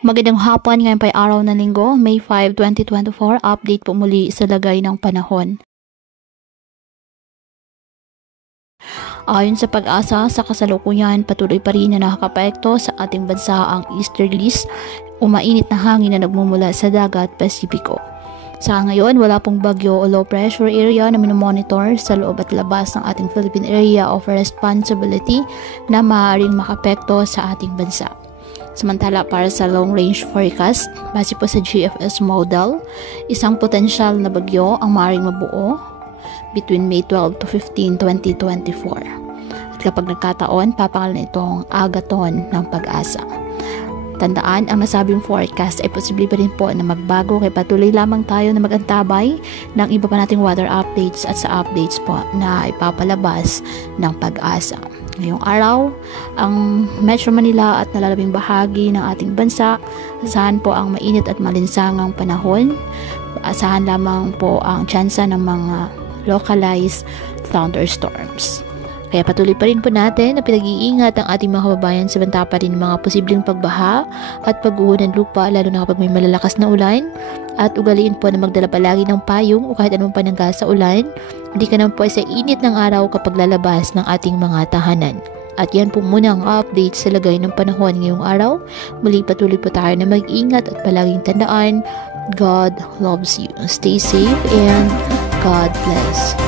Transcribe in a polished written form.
Magandang hapon, ngayon pa araw ng linggo, May 5, 2024. Update po muli sa lagay ng panahon. Ayon sa Pag-asa, sa kasalukuyan patuloy pa rin na nakakaapekto sa ating bansa ang easterlies, umainit na hangin na nagmumula sa dagat Pasipiko. Sa ngayon, wala pong bagyo o low pressure area na minomonitor sa loob at labas ng ating Philippine Area of Responsibility na maaaring makapekto sa ating bansa. Samantala, para sa long range forecast, base po sa GFS model, isang potensyal na bagyo ang maaaring mabuo between May 12 to 15, 2024. At kapag nagkataon, papangalan itong Agaton ng Pag-asa. Tandaan, ang nasabing forecast ay posible pa rin po na magbago, kaya patuloy lamang tayo na mag-antabay ng iba pa nating weather updates at sa updates po na ipapalabas ng Pag-asa. Ngayong araw, ang Metro Manila at nalalabing bahagi ng ating bansa, asahan po ang mainit at malinsangang panahon. Asahan lamang po ang tsansa ng mga localized thunderstorms. Kaya patuloy pa rin po natin na pinag-iingat ang ating mga kababayan sa banta pa rin mga posibleng pagbaha at pagguho ng lupa, lalo na kapag may malalakas na ulan. At ugaliin po na magdala palagi ng payong o kahit anong panangga sa ulan. Hindi ka naman po sa init ng araw kapag lalabas ng ating mga tahanan. At yan po muna ang update sa lagay ng panahon ngayong araw. Muli patuloy po tayo na mag-ingat at palaging tandaan, God loves you. Stay safe and God bless.